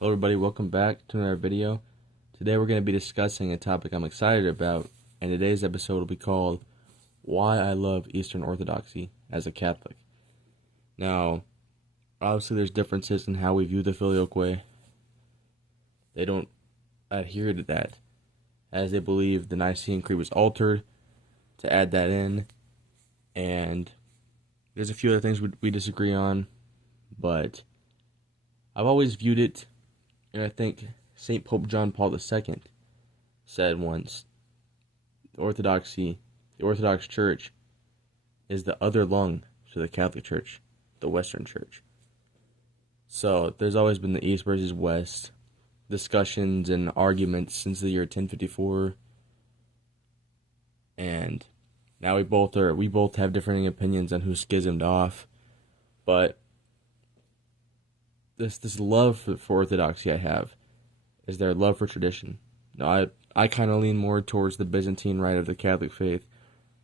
Hello everybody, welcome back to another video. Today we're going to be discussing a topic I'm excited about, and today's episode will be called Why I Love Eastern Orthodoxy as a Catholic. Now, obviously there's differences in how we view the Filioque way. They don't adhere to that, as they believe the Nicene Creed was altered to add that in, and there's a few other things we disagree on, but I've always viewed it, and I think St. Pope John Paul II said once, the Orthodox Church is the other lung to the Catholic Church, the Western Church. So there's always been the East versus West discussions and arguments since the year 1054, and now we both have differing opinions on who schismed off, but this love for Orthodoxy I have is their love for tradition. Now, I kind of lean more towards the Byzantine rite of the Catholic faith,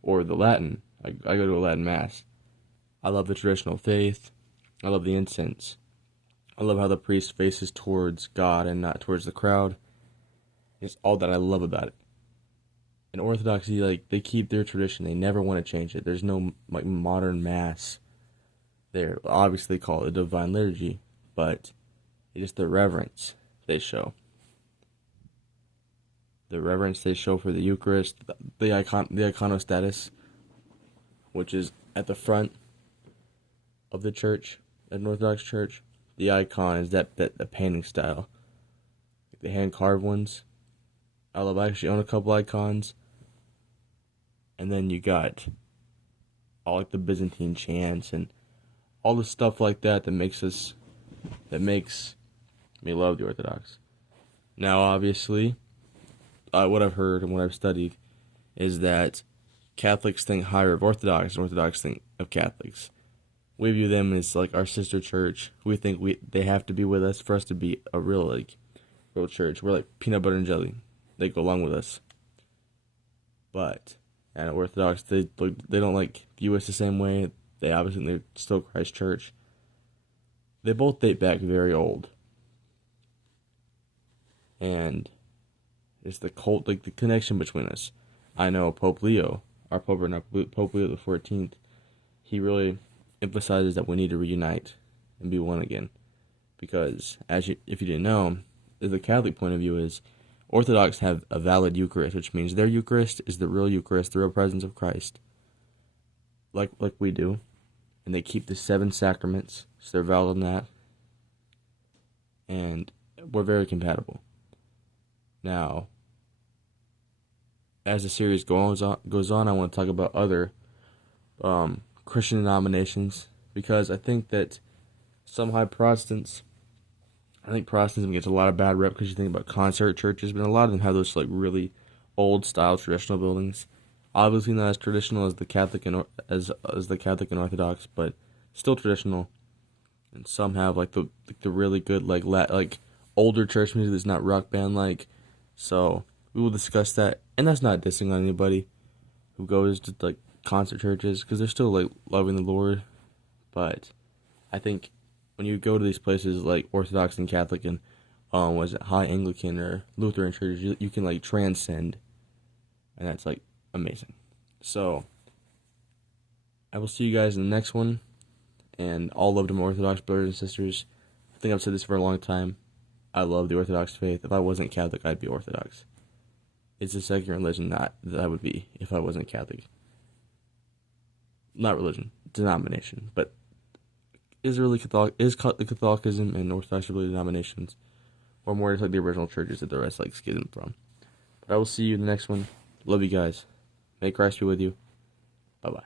or the Latin. I go to a Latin Mass. I love the traditional faith. I love the incense. I love how the priest faces towards God and not towards the crowd. It's all that I love about it. In Orthodoxy, they keep their tradition. They never want to change it. There's no modern Mass. They're obviously called a divine liturgy, but it is the reverence they show. The reverence they show for the Eucharist, the iconostasis, which is at the front of the church, at an Orthodox church. The icon is the painting style, like the hand carved ones. I actually own a couple icons, and then you got all the Byzantine chants and all the stuff like that makes me love the Orthodox. Now, obviously, what I've heard and what I've studied is that Catholics think higher of Orthodox, and Orthodox think of Catholics. We view them as our sister church. We think they have to be with us for us to be a real church. We're like peanut butter and jelly. They go along with us. But and Orthodox, they don't view us the same way. They obviously they're still Christ Church. They both date back very old. And it's the connection between us. I know Pope Leo, Pope Leo the 14th, he really emphasizes that we need to reunite and be one again. Because, if you didn't know, the Catholic point of view is Orthodox have a valid Eucharist, which means their Eucharist is the real Eucharist, the real presence of Christ, like we do. And they keep the 7 sacraments, so they're valid in that. And we're very compatible. Now, as the series goes on, I want to talk about other Christian denominations, because I think that Protestantism gets a lot of bad rep because you think about concert churches, but a lot of them have those really old style traditional buildings. Obviously not as traditional as the Catholic and as the Catholic and Orthodox, but still traditional. And some have the really good older church music that's not rock band . So we will discuss that, and that's not dissing on anybody who goes to concert churches, because they're still loving the Lord. But I think when you go to these places like Orthodox and Catholic and High Anglican or Lutheran churches, you can transcend, and that's amazing. So I will see you guys in the next one, and all love to my Orthodox brothers and sisters. I think I've said this for a long time. I love the Orthodox faith. If I wasn't Catholic, I'd be Orthodox. It's the second religion that I would be if I wasn't Catholic. Not religion, denomination, but is Catholicism and Orthodox really denominations, or more just the original churches that the rest schism from. But I will see you in the next one. Love you guys. May Christ be with you. Bye-bye.